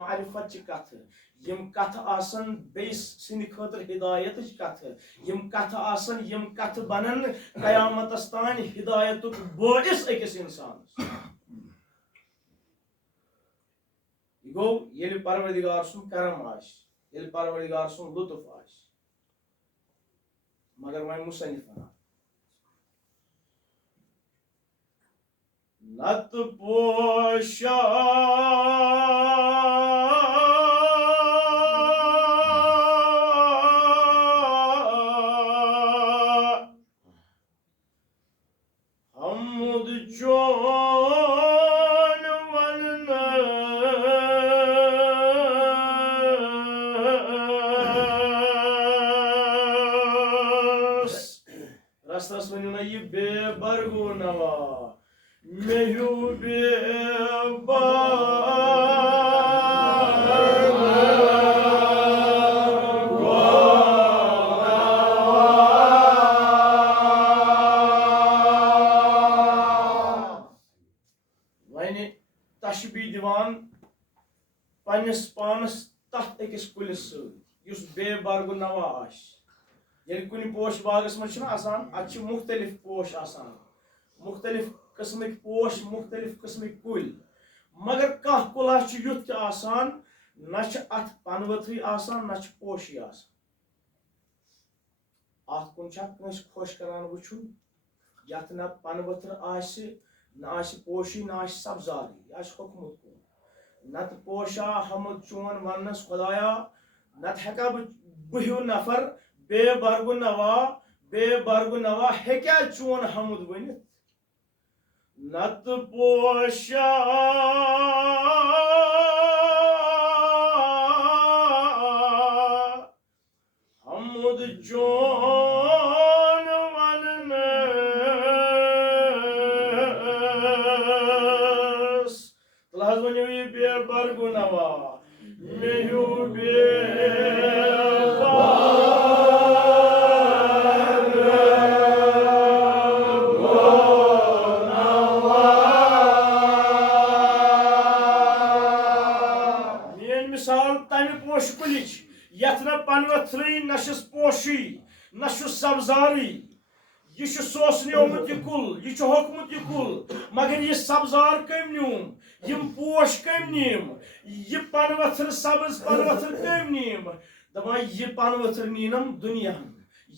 मारिफत कथ यम कथ आसन बेस सिंद खतर हिदायत कथ यम कथ आसन यम कथ बनन कयामत तान हिदायत बोइस अकिस इंसान गो ये परवरदिगार सुन करम आश ये परवरदिगार सुन लुत्फ आश मगर वह मुसन्निफ वनान नत पोशा हमद चोन वन रस रस वनु ना ये बेबरगो नवा मेहू तशबी दिवान पन्नस पानस तथ अकिस कुलिस सुस बेबरगो नवा आश ये कुन पोश बागस मज आसान अत मुख्तलिफ पोश आसान मुख्तलिफ किस्मिक पोश मुख्तलिफ किस्मिक कुल मगर कह कुला युथ आसान न अत पनवथी आसान न पोशी आसान अत कुन कस खुश करान वुचुन यथ न पनवथर आसि न पोशी न सब्जारी यह हुकमत कुन नत पोशा हमद चोन वनस खुदाया नत हेका बहु नफर बेबरगु नवा हेक्या चोन हमद वनित नत पोशा हमद चोन वनस तलाज वनु ये बेबरगु नवा मेहू यथ न पनवथरी नशस पोशी नशस सब्जारी यह सोसनोमुत यह कुल यह होकमुत यह कुल मगर यह सब्जार कम नीम यम पोश कम नीम यह पनवथर सब्ज पनवथर कम नीम दपान यह पनवथर नीनम दुनिया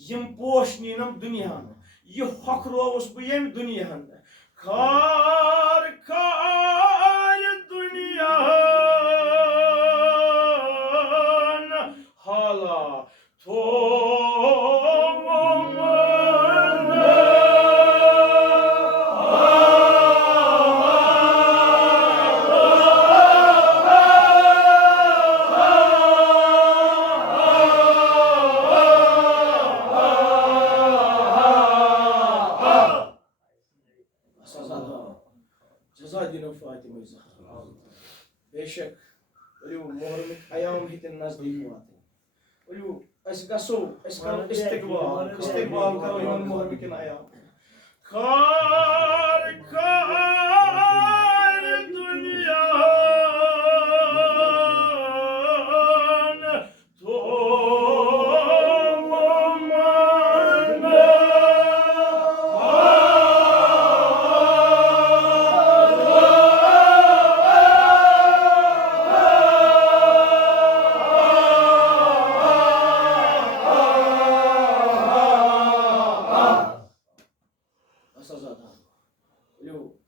यम पोश नीनम दुनिया यह हकरोवस बह यम दुनिया खार खार दुनिया हाला थो बेशक मोहरम अयाम हितन नजदीक वाते गसो करो इस्तिकबाल करो यमन मोहरम किन अयाम खार खार दुनिया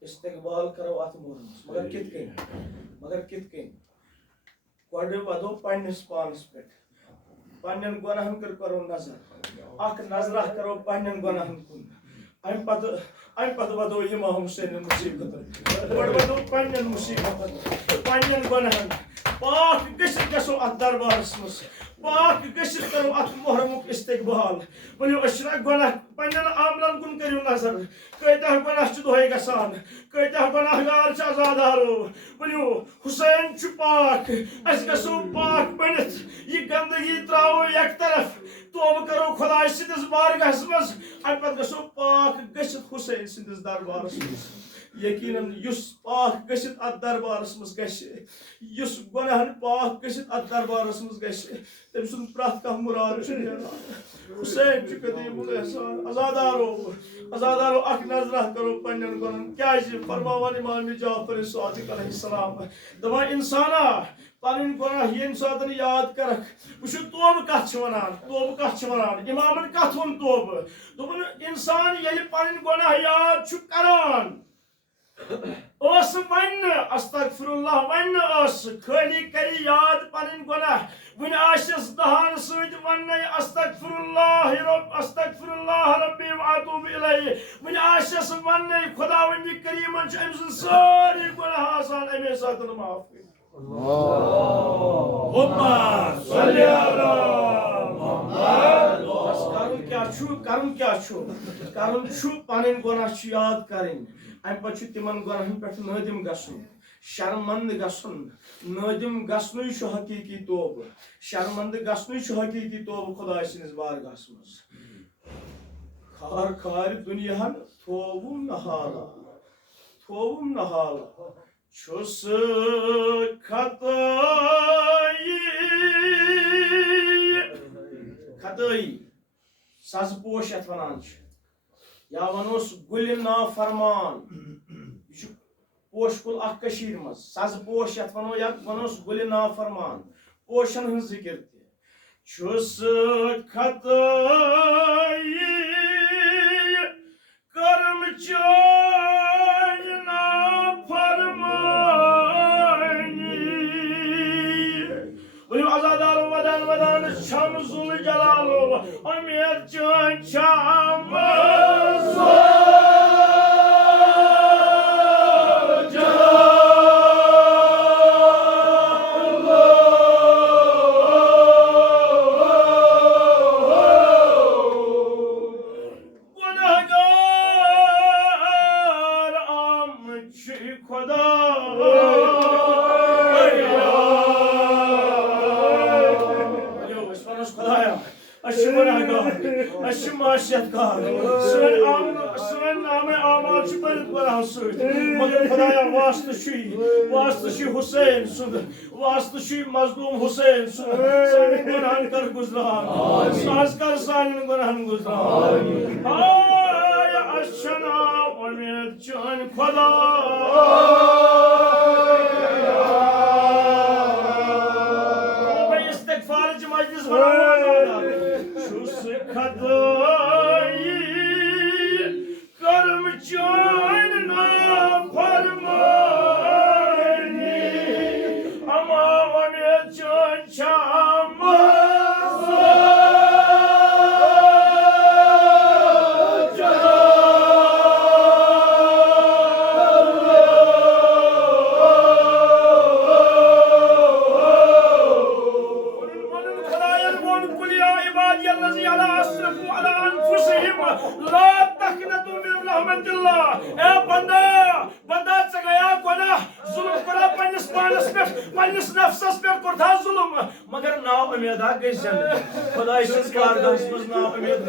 इस्तेकबाल करो अत मोहरम मगर कित कन वधो पन्नस पानस पे पन्न गुनाहन करो नजर अख नजर करो पन्न गुनाहन कुन अम पत वधो इमाम हुसैन मुसीबत वधो पन्न मुसीबत पन्न गुनाहन पाक गसो अत दरबारस मस पाक करो अत मोहरमुक इस्तिकबाल वनो अशरा गुनाह पन्न आमलन कुन करियो नजर कयता गुनाह छ दोहे गसान कयता गुनाहगार छ आजादारो वनो हुसैन छ पाक अस गसो पाक बनित ये गंदगी त्राओ एक तरफ तोब करो खुदाय सिदस बारगाहस मस अम पत गसो पाक गसित हुसैन सिदस दरबारस मस यकीनन युस पाक गसित अत दरबारस मज गशि युस गुनाहन पाक गसित अत दरबारस मज गशि तम सुन प्रत कह मुराद छ नेरान हुसैन च कदीमुल एहसान अजादारो अख नजरा करो पन्नन गुनाहन क्या फरमावन इमाम जाफर सादिक अलैहिस्सलाम दवा इंसाना पन गुनाह ये सात याद करक वह तोब कत वन इमामन कत वन तोब दोपन इंसान ये पन गुनाह याद करान वन अस्तगफिरुल्लाह वन खाली कर याद पन गुनाह वन आशस दहान सत वन अस्तगफिरुल्लाह रब्बी व अतूबु इलैहि वन आशस वन खुदावंद करीमन अम सद सारी गुनाह आसान अमे सात माफ पन गुनाह याद करें अम पे तिमन गुनाहन पे नादिम गसन शर्मंद गसन नादिम गसन हकीकी तोब शर्मंद गसन हकीकी तोब खुदा सिंस बारगाह मज खार खार दुनियान थोवुम नहाला छुस खतई सज पोश यथ वनान या वनोस गुल नाफरमान यह पोश कुल अशीर मज सज पोश यथ वनो या वनोस गुल नाफरमान पोशन हज जिक्र छुस खतई कर्म अजादारो वदन वदन शमसुल जलालो अमीर चन मगर खुदाया वास्ते हुसैन सुन वास्ते मजलूम हुसैन सुन सानी गुनाहन कर गुजरान साज कर सानी गुनाहन गुजरान हाय अशना उम्मीद जान खुदा इस्तिगफार ज मजलिस बनाना शुस खदाई कर्म जान ना फरमानी अमा उम्मीद जान मगर ना उम्मीद गई खुदा सिंस बारगाह मज ना उम्मीद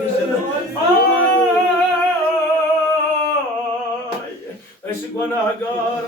गई गुनाहगार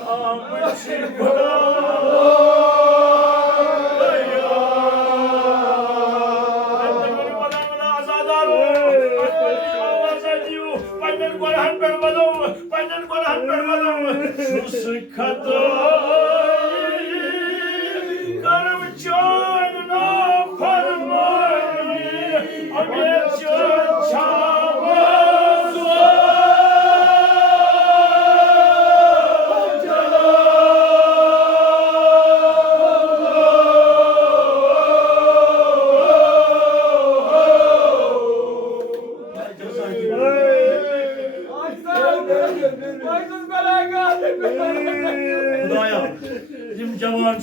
जवान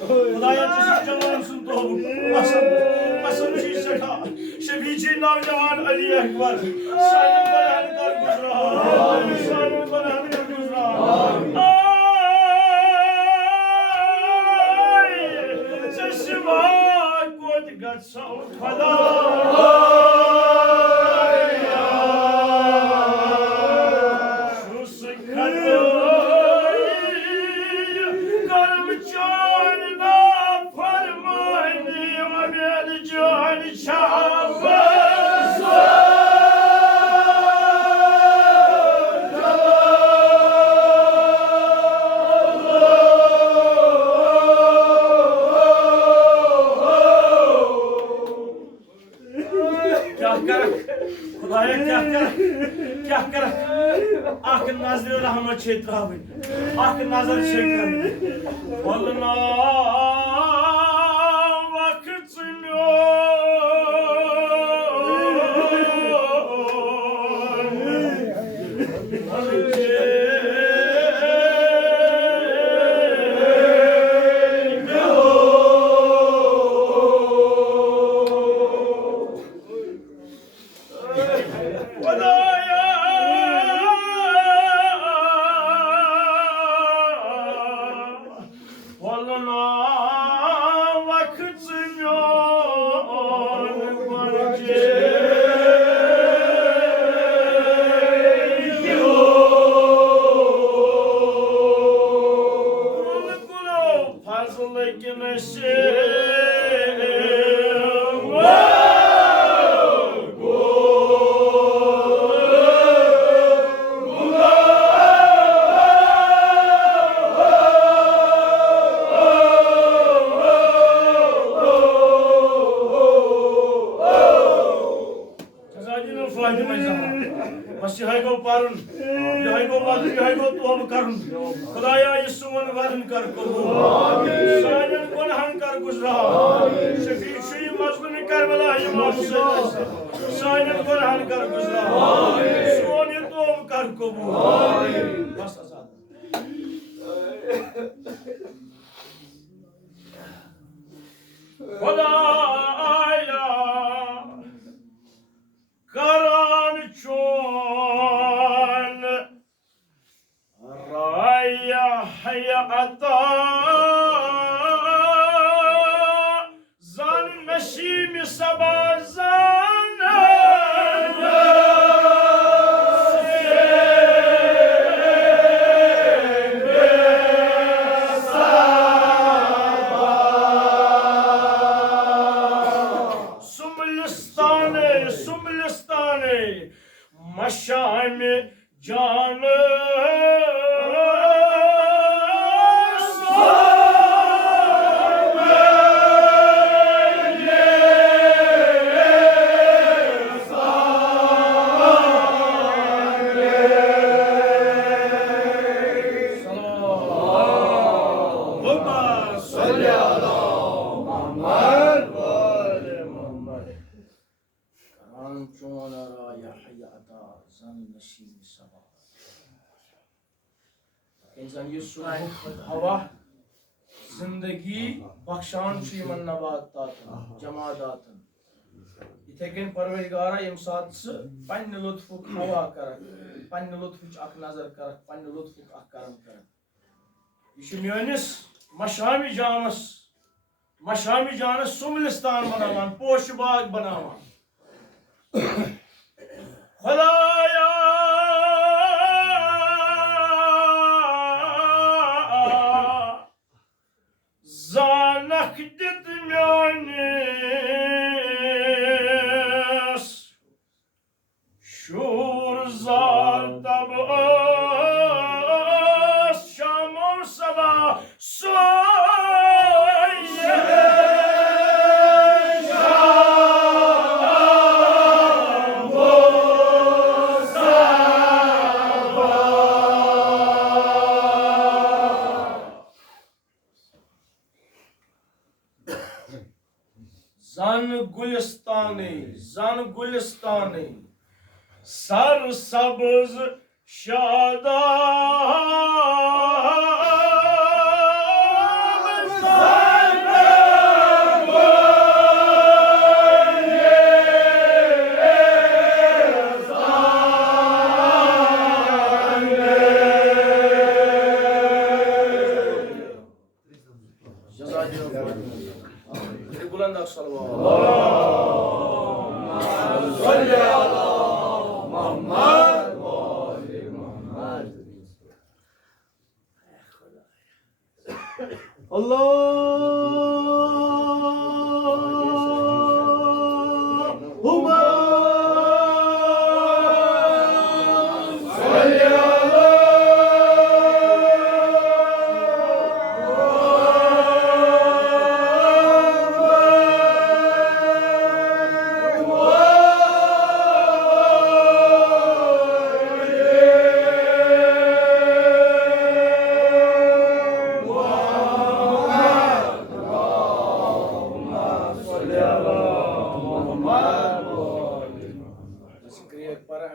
खुदाया जवान सुन तो असम सठा शबी नौजवान अली अकबर कर गुजरा खुदा क्या कर आख नजर रहमत छे त्रावन आख नजर छे कर बोलना वक्त सुनो बस यह गो पारुन यह गो वादन यह गो तौब करन खुदाया ये सुमन वादन कर कबूल सानन गुनाहन कर गुजरा शफी शुई मजलूम करबला इमाम हुसैन सानन गुनाहन कर गुजरा सुमन ये तौब कर कबूल बस आजाद खुदाया Karan çon Raya hayata Zan meşimi sabazana Maşami canı इंसान ये सुबह हवा जिंदगी बख्शान यमन नबातात जमादातन इथे कन परवरदिगारा यम सात पन्न लुत्फुक हवा कर पन्न लुत्फुच अख नजर कर पन्न लुत्फुक अख करम कर ये मेनिस मशामी जानस सुमलिस्तान बनावान पोश बाग बनावान खुदाया Zanak ditmyanis Şur zar tabas Şamur sabah soye Zan Gulistani Sar sabız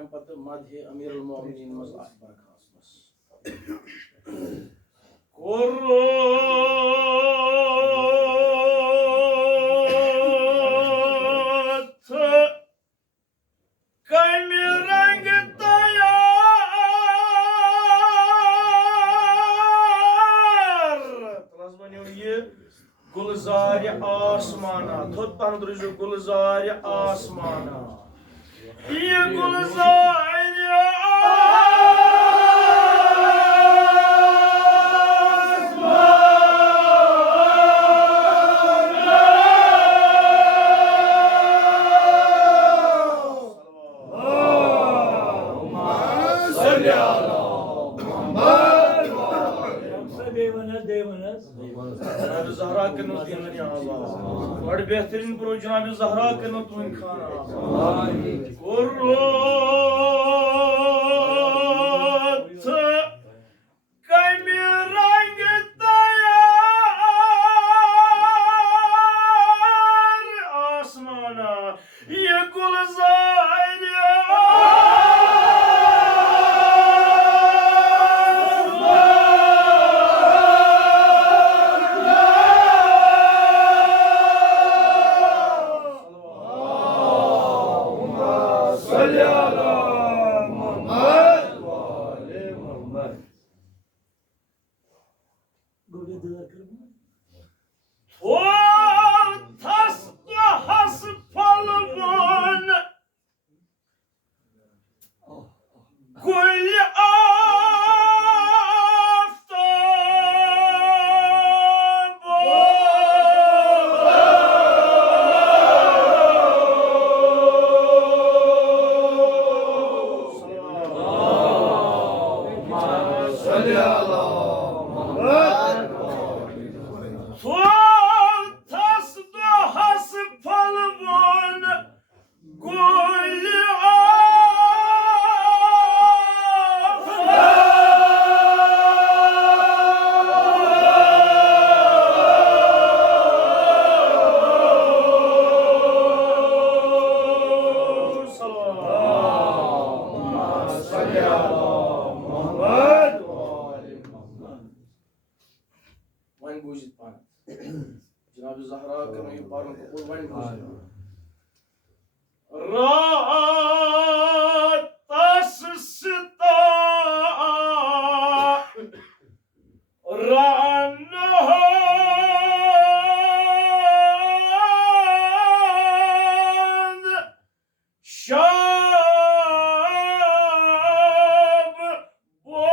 am pata madhe Amir al-Mu'minin maz akbar khasmas. Kurrat kami rang tayar. Transmaniyor ye gulzar-i asmana. Thot pandruju gulzar-i asmana. Ye gulzar-i जनाब ज़हरा के no तीन आज़ाद बड़ बेहतरीन pro जनाब ज़हरा के no तुम खान आज़ाद कुर्रत कमी रंग तैयार आसमाना ये गुलजार जनाब ज़हरा करो ये पारों को कुर्बान करो रात तस्ता रानहद शाब वो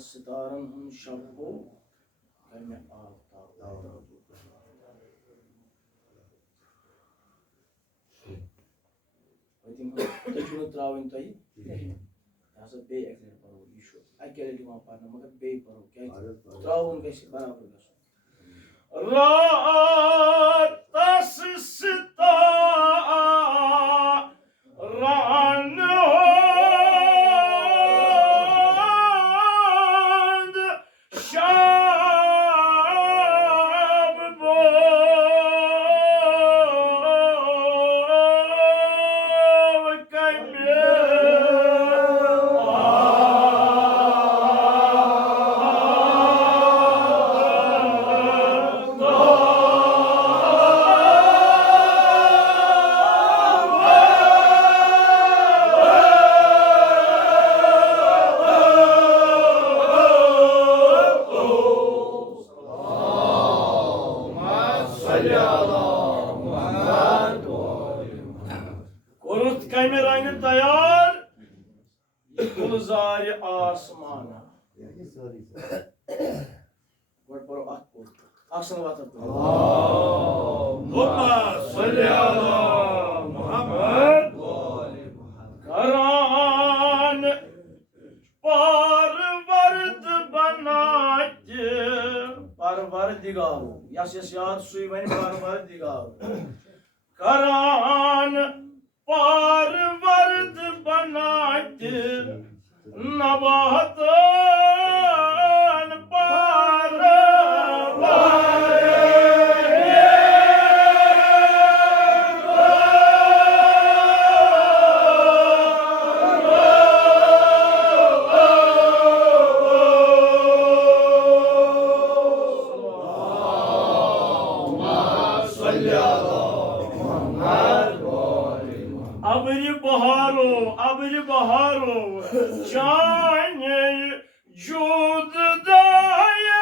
सितारन हम शब को में तजुन त्रावन तई ऐसा बे एक्सेप्ट करो इशू अकेले वहां पर मगर बे करो क्या त्रावन कैसे बराबर गसो रात तस्ता आसमान गोड परो अख Aksan vatat. Allahumma salli ala Muhammed. Karan parvard banaydı. Parvardigar. Yas yad suyu beni parvardigar. Karan parvard banaydı. Nabatın abri baharo jane jud daye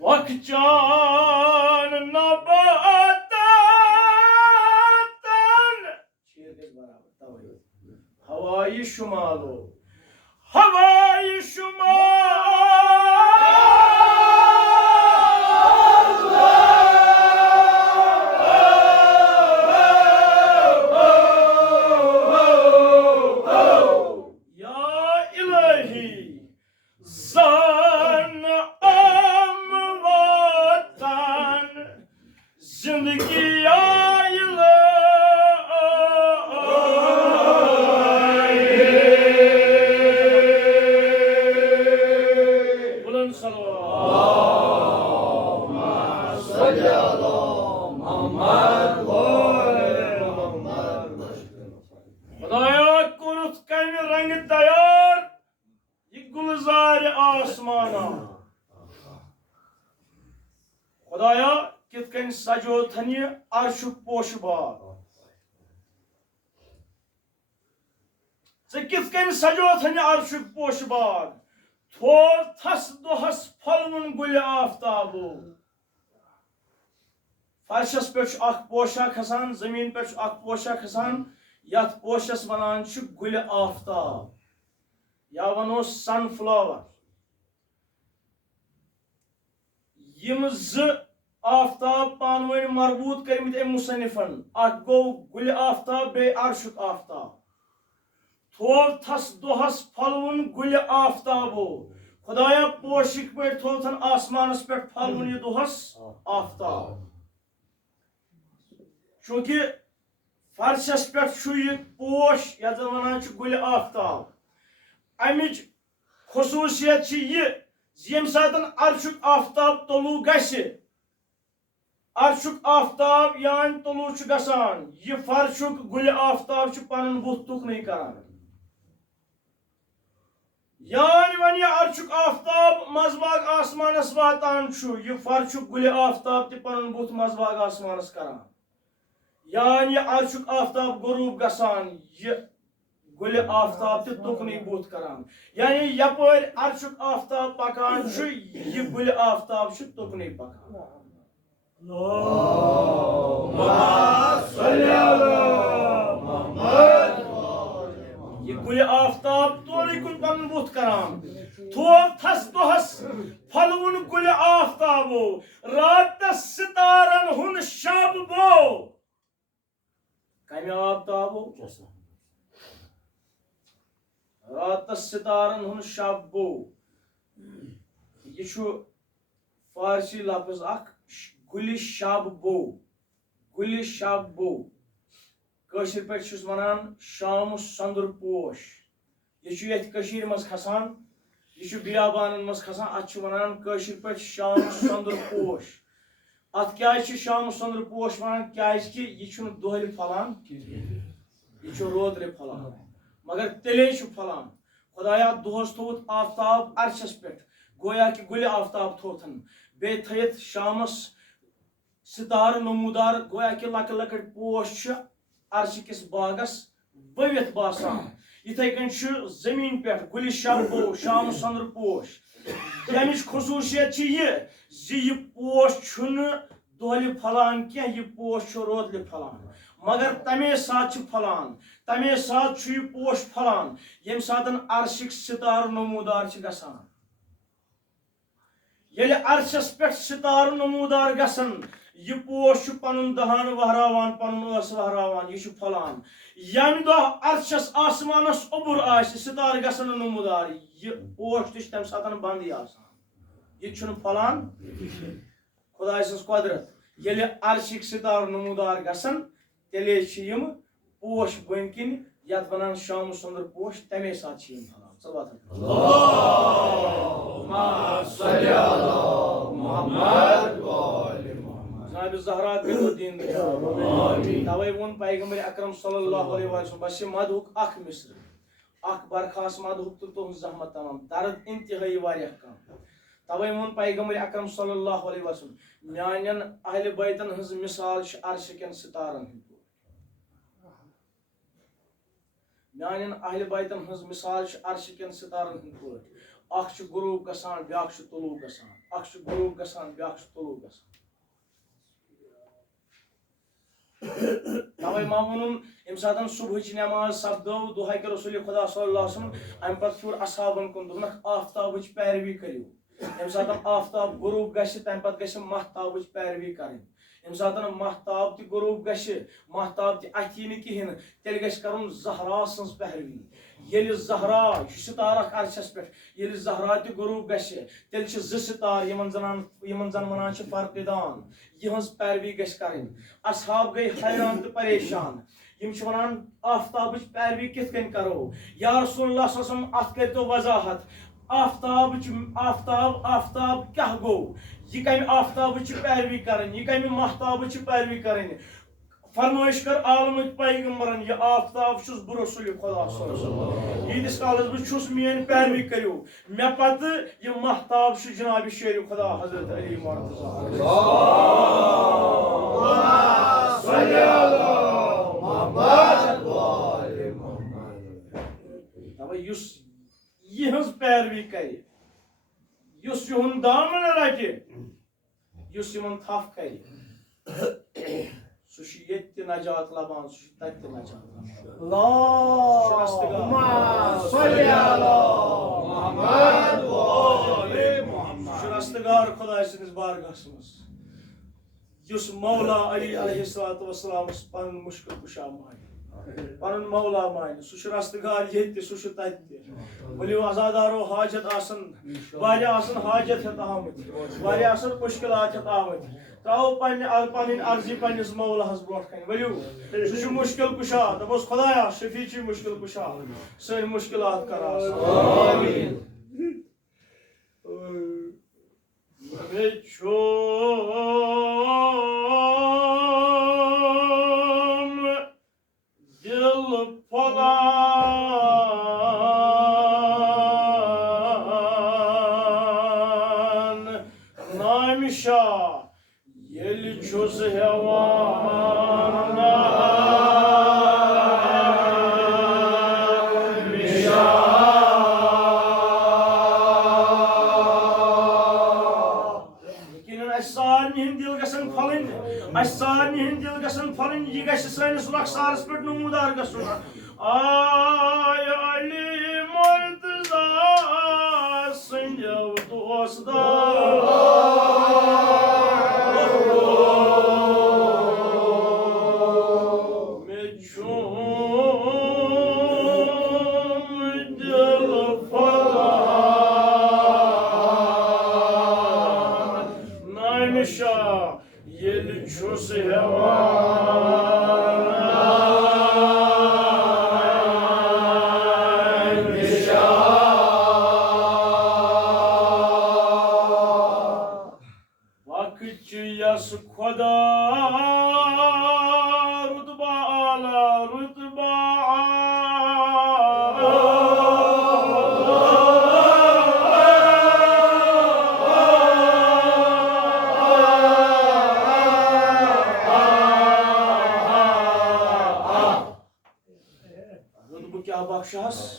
Vakcan nabatan havai shumalo havai shumalo ya ilahi zan Zindagi aile Bulan Allahumma salli ala Muhammed. Khudaya kurut kaymi rang tayar Ye gulzar asmana Khudaya Kitken sajo thani arshuk poshbar. Se kitken sajo thani arshuk poshbar. Thor thas dohas falmun gul aftabu. Farshas pech ak posha khasan, zamin pech ak posha khasan, yat poshas vanan chu gul aftab. Ya vano sunflower. Yimz Aftab panwani marbut करमित ए मुसन्निफन अख गो गुल आफ्ताब बे अर्शुक Aftab थोव thus दोहस फलवन गुल आफ्ताबो खुदाया पोशिक पे थोव थन आसमानस पे फलवन ये दोहस आफ्ताब चूंकि फर्शस पे छु ये पोश या वनान छु गुल आफ्ताब अमिच खुसूसियत छि ये यम सातन अर्शुक Aftab तलू गसे Arşuk aftab yani tolu gasan. Ye farşuk gul aftab şu panın buhtuk ne karan. Yani vani arşuk aftab mazbag asmanas vatan şu. Ye farşuk gul aftab ti panın buht mazbag asmanas karan. Yani arşuk aftab gurub gasan. Ye gul aftab ti tukni buht karan. Yani yapar arşuk aftab pakan şu. Ye gul aftab şu tukni pakan. Allahumma salli ala Muhammed. ये गुल आफ्ताब तोरी कुन पन बुत कराम तो thus दोहस फलवन गुल आफ्ताबो रात सितारन हुन शब बो कमे आफ्ताबो रात सितारन हुन शब बो ये छु फारसी लफ्ज अख गुल शब बो Kaşir पे छुस वनान शाम संदुर पोश ये छु यत कशीर मस खसान ये छु बियाबानन मस खसान अत छु वनान काशिर पे शाम संदुर पोश अत क्या छु शाम संदुर पोश वनान क्या कि ये छु दोहल फलान ये छु रोदरे फलान मगर तेले छु फलान खुदाया दोहस थोत आफ्ताब अर्शस पे गोया कि गुल आफ्ताब थोथन बे थयत शामस सितार नमूदार गोया कि लक लकट पोश अर्श किस बागस बवित बासान इथे कन जमीन पे गुल शंभो शाम संद्र पोश यमिच खसूसियत यह पोश दोहल फलान क्या यह पोश रोदल फलान मगर तमे साथ फलान तमे साथ यह पोश फलान यम सात अर्शिक सितार नमूदार गसान ये अर्शस पे सितार नमूदार गसन यह पोश पन दहान वहरावान पन वहरावान यह फलान यम दो अर्शस आसमानस उबुर सितार गसन नमूदार यह पोश तम सात बंद यह फलान खुदा सज कुदरत ये अर्शिक सितार नमूदार गसन तेले यम पोश बन किन यत वनान शाम सुंदर पोश तमे साथ फलान जनाब ज़हरा बिनुद्दीन तवे वोन पैगंबर अकरम सल्लल्लाहु अलैहि वसल्लम बस मदहुक अख मिस्र अख बरखास मदहुक तो तुम जहमत तमाम दर्द इंतहाई वारिया कम तवे वोन पैगंबर अकरम सल्लल्लाहु अलैहि वसल्लम म्यानन अहले बैतन हज मिसाल अर्श कन सितारन म्यानन अहले बैतन हज मिसाल अर्श कन सितारन अख गुरूब गसान ब्याख तुलूब गसान अख गुरूब गसान ब्याख तुलूब गसान तवे मा वोनुन यम सातन सुबह नमाज सपदो दुहा के रसूल खुदा सल्लल्लाहु अलैहि वसल्लम अम पत फुर असहाबन कुन दोनक आफताबच पैरवी करियो यम सातन आफताब गुरूब गश तम पत गश महताबच पैरवी करन यम सातन महताब ति गुरूब गश महताब ति अथी न किहिन तेल गश करन ज़हरा सन्स पैरवी येल ज़हरा सितारा अर्शस पे येल ज़हरा ति गुरूब गश तेल छ ज सितार यमन जन वनान छ फरकदान यहंस पैरवी गश करन असहाब गई हैरान तो परेशान यम छ वनान आफताबच पैरवी कित कन करो या रसूलुल्लाह सल्लल्लाहु अलैहि वसल्लम अत करतो वजाहत आफताब आफताब क्या गो यह कम आफताब पैरवी करन यह कम महताब पैरवी करन फरमाइश कर आलम पैगंबरन यह आफताब छुस बु रसूल खुदा यीदिस कालस बस मेन पैरवी करो मे पत यह महताब जनाब शेर खुदा हजरत अली मुर्तजा यहज पैरवी कर दामन रटे थफ कर सह नजात लबान सह नजात रस्तगार खुदा सस बारगाहस मज मौला अली अलैहिस्सलातु वस्सलाम पन मुश्किल कुशा मान पन मौला मान सह रस्तगार ये सह वलियो अजादारो हाजत आसन हाजत हेत आमत मुश्किलात हेत आमत त्राओ पन अर्जी पन्निस मौलाहस ब्रोट कन वलियो सह मुश्किल कुशा दपोस खुदाया शफी छी मुश्किल कुशा सन मुश्किलात कर आमीन यह गस सैनिस रखसारस पे नमूदार गसन आय Ali Murtaza संजव दोस्तार Bakşas.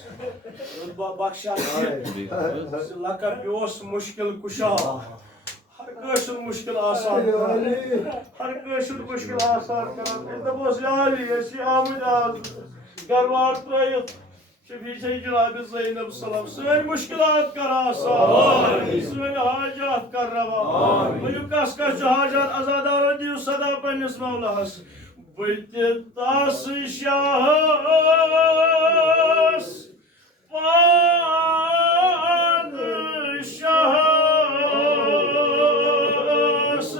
Bakşas. Lakab yos muşkil kuşa. Her kışır muşkil asan. Her kışır muşkil asan. İşte bu yani eşi Ahmet ağzı. Garvar trayıp. Şefi Cenab-ı Zeynep Salam. Sön muşkilat karasa. Sön hacat karrava. Bu kaskaçı hacat azadar diyor sada penis Mevlas. Bitti tası şahıs. Padişahıs.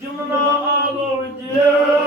Gümna alo diyor.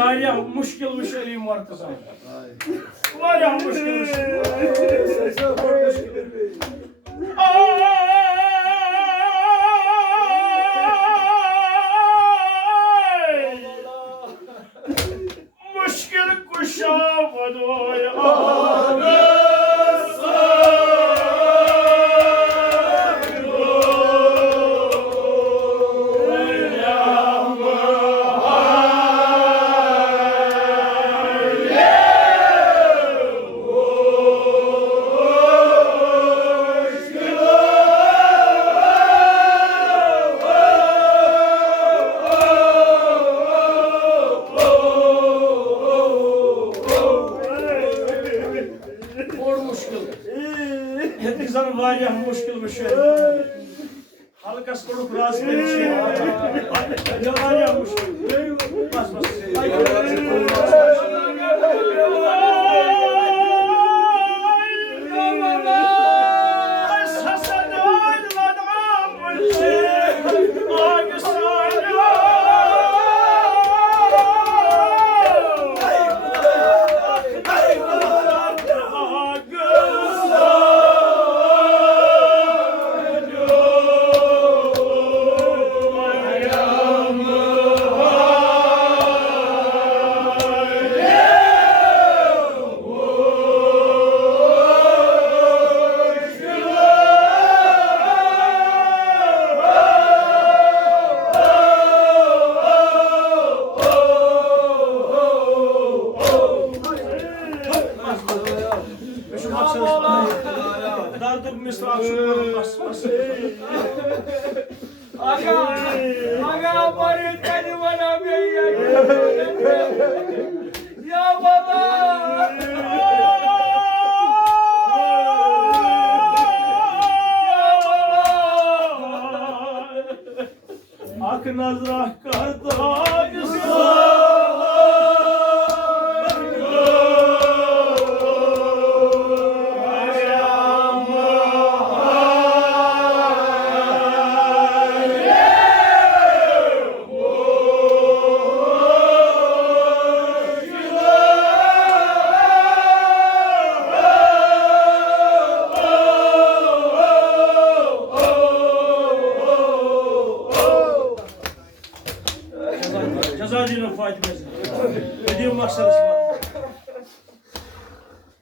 वारिया मुश्किल whoosh Ali Murtaza वारिया मुश्किल whoosh मुश्किल कुशा वदोय वारिया मुश्किल वुशर हल्कस कोडुक रास वारिया मुश्किल बस बस नजरा करता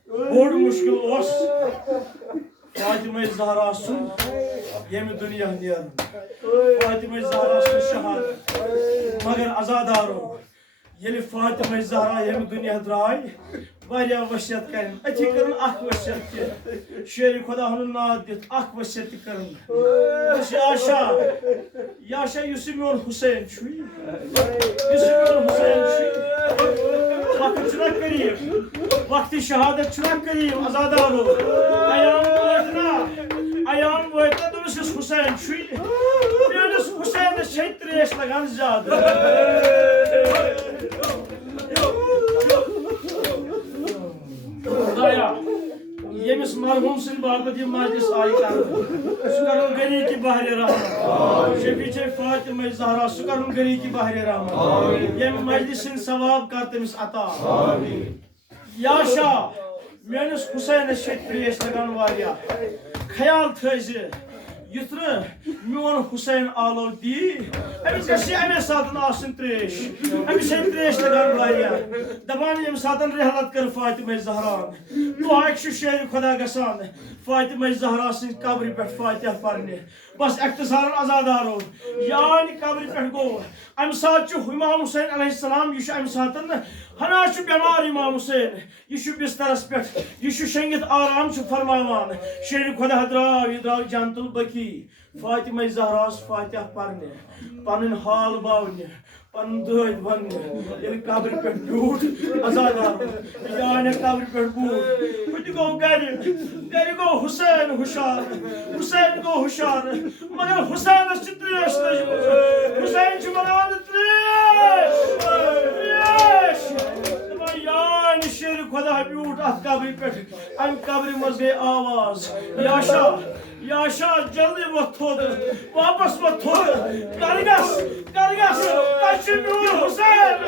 बोड़ मुश्किल फातिमा ज़हरा सुन यम दुनिया नेर फातिमा ज़हरा सुन शहाद मगर आजादारो ये फातिमा ज़हरा यम दुनिया द्राय वारिया वसियत करन अथि करन अख वसियत के शेर खुदा हुन नाद दित अख वसियत करन याशा युसमिन हुसैन छुई युसमिन हुसैन छुई वक्त चुना करीब वक्त शहादत चुना करीब आजादारो अयाम वोतना तुमस हुसैन छुई मेनस हुसैन त्रेश लगान ज्यादा यमिस मरहूम सिंह बाबत ये मजलिस आई कर गरी की बहरे रहमत शफी फातिमा ज़हरा सुकर गरी की बहरे रहमत यम मजलिस सवाब कर तमिस अता याशा मेनस हुसैन त्रेश लगान वारिया ख्याल थज युथ मोन हुसैन आलो दी अमिस अमे सातन आसन त्रेश अमिस त्रेश लगान वारिया दपान यम सातन रहलत कर फातिमा ज़हरा दुआ शेर खुदा गसान फातिमा ज़हरा सिंह कब्र पे फातिहा पढ़ने बस इख्तिसारन आजादारो यान कब्र पे गो अम सात इमाम हुसैन अलैहिस्सलाम यह अम सातन हना बेमार इमाम हुसैन यह बिस्तरस पे यह शंगित आराम फरमावान शेर खुदा द्राव जानतुल बकी फातिमा ज़हरा फातिहा पढ़ने पन हाल बावने पन दद वन कब्र पे ब्यूट आजादार यान कब्र पे बूट गो गर गो हुसैन हुशार मगर हुसैन त्रेश हुसैन मनान त्रेश यान शेर खुदा ब्यूट अत कब्र पे अम कब्र मज गई आवाज याशा जल्दी मत थोद वापस मत थोद करगस Hussain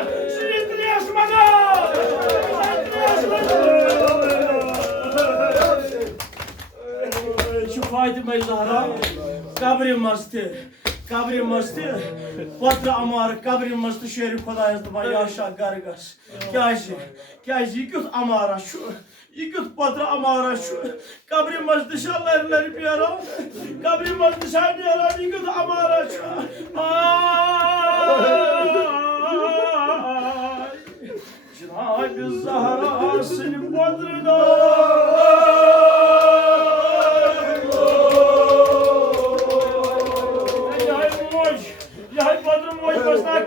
Fatıma Zahra kabri mastı patra amar kabri mastı şerif Xudayazdıma yaşa gargas kyaji yıkıt amara şu yıkıt patra amara şu kabri mastı şallarları bir ara kabri mastı şallarları yıkıt amara şu Cenab-ı Zahra senin padrına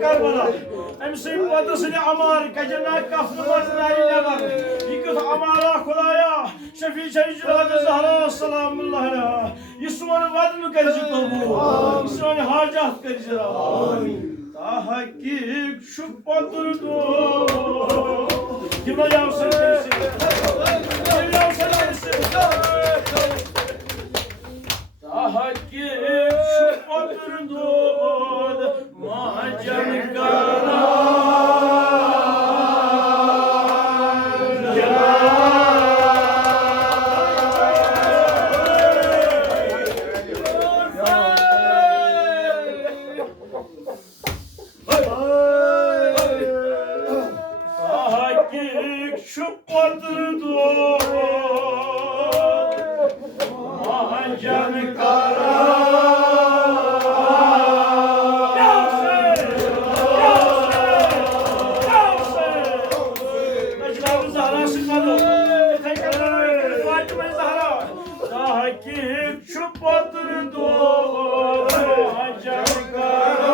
Karbala. Emsin padrısını amar, kacana kaflı mazlarıyla var. Yıkıt amara Xudaya, şefi Cenab-ı Zahra salamullahi aleyha. Yusuf'un vadını karıcık bu. Yusuf'un hacat karıcık. Tahakik şu padrıdı. Kimle yavsın kimsin? Kimle yavsın kimsin? Tahakik şu padrıdı. Macan kara Hakik şu padrıdı Macan kara şu padrıdı Macan kara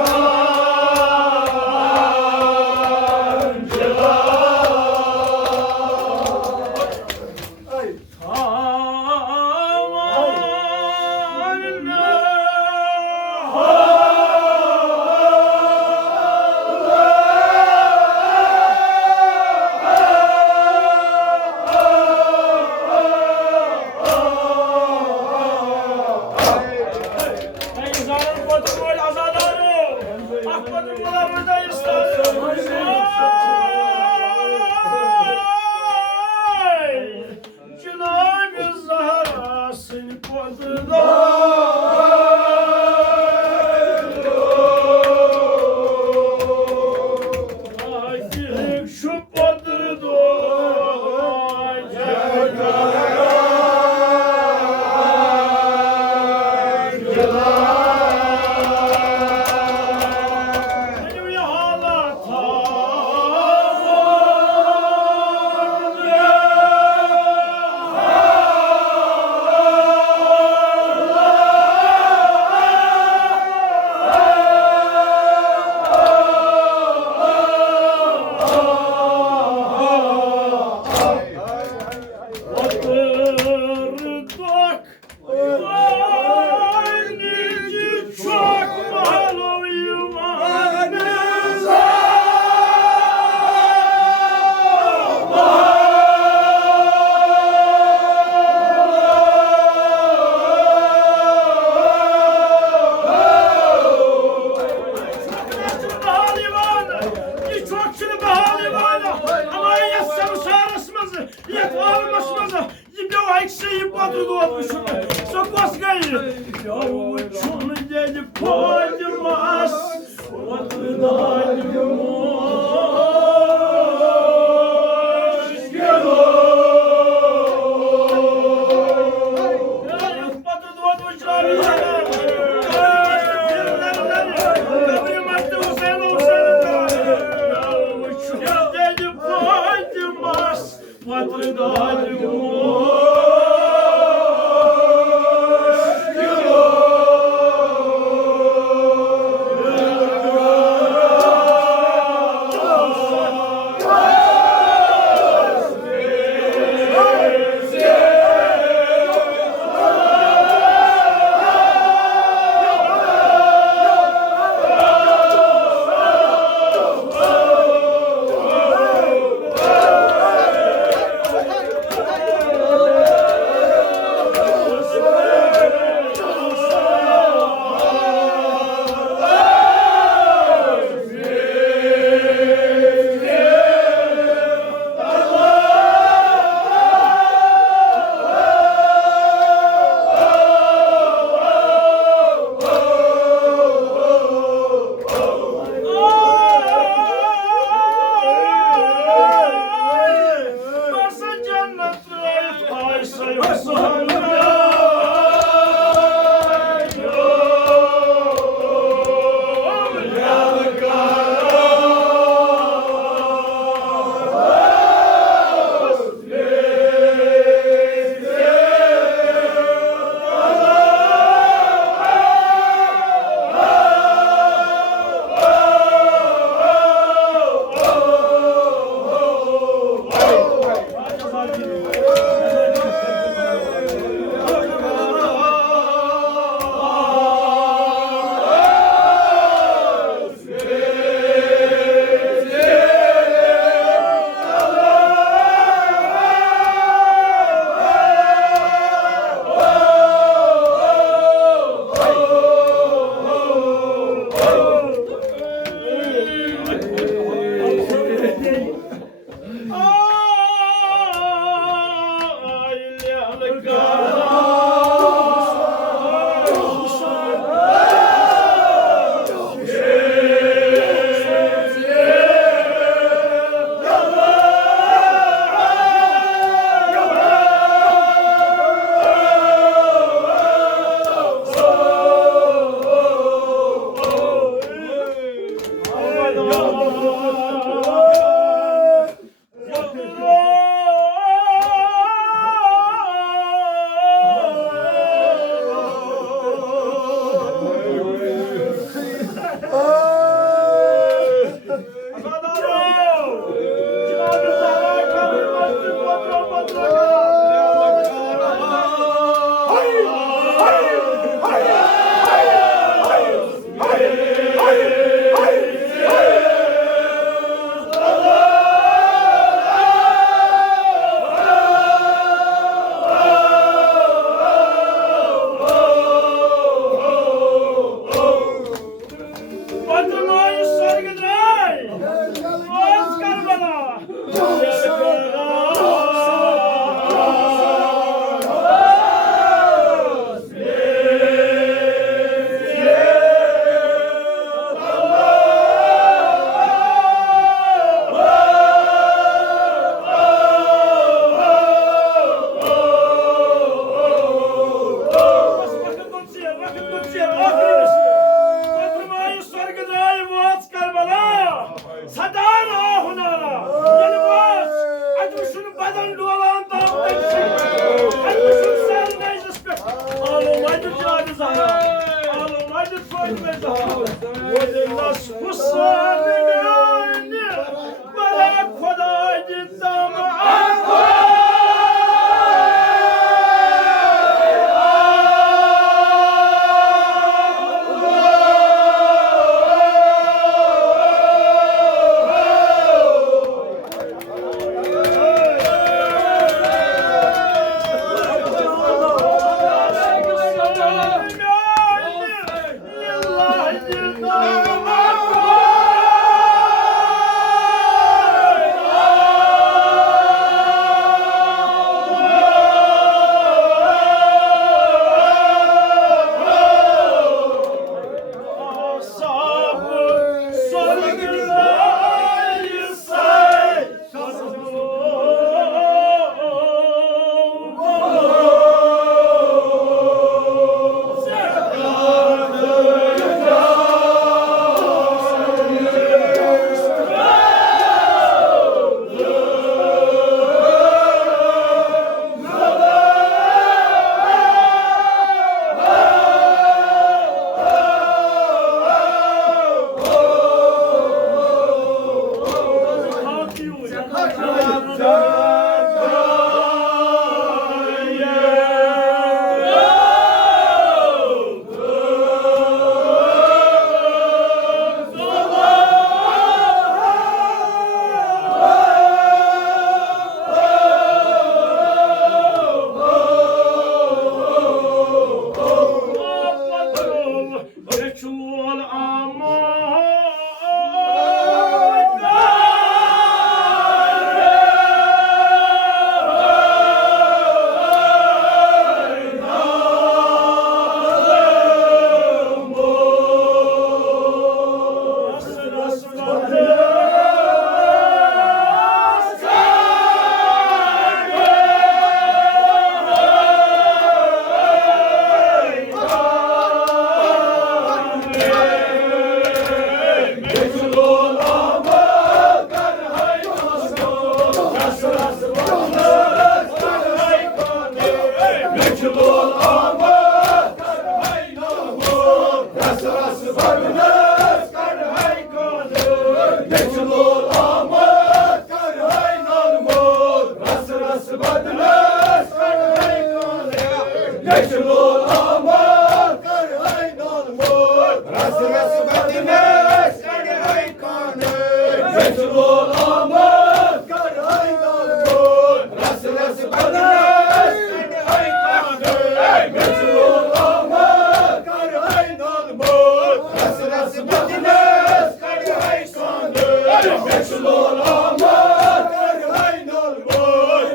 Cenab-ı Zahra seni padrıda Hakik şu padrıda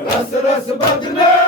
Ras ras badne